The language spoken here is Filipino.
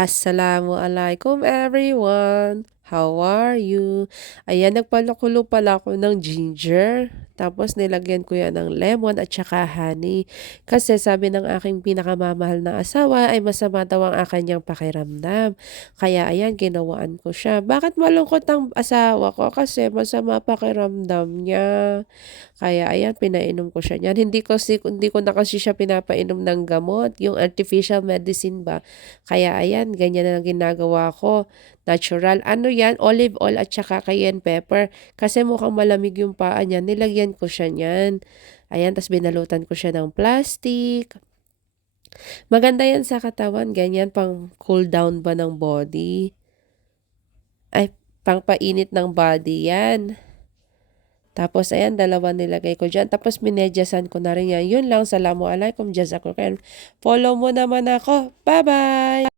Assalamualaikum everyone! How are you? Ayan, nagpalukulo pala ako ng ginger. Tapos nilagyan ko yan ng lemon at saka honey. Kasi sabi ng aking pinakamamahal na asawa ay masama daw ang kanyang pakiramdam. Kaya ayan, ginawaan ko siya. Bakit malungkot ang asawa ko? Kasi masama pakiramdam niya. Kaya ayan, pinainom ko siya niyan. Hindi ko na kasi siya pinapainom ng gamot, yung artificial medicine ba. Kaya ayan, ganyan na lang ginagawa ko. Natural. Ano yan? Olive oil at saka cayenne pepper. Kasi mukhang malamig yung paa niya. Nilagyan ko siya niyan. Ayan, tas binalutan ko siya ng plastic. Maganda yan sa katawan. Ganyan, pang cool down ba ng body. Ay, pang painit ng body yan. Tapos ayan, dalawa nilagay ko dyan. Tapos minedyasan ko na rin yan. Yun lang, salamualaikum, jazakallah. Follow mo naman ako. Bye-bye!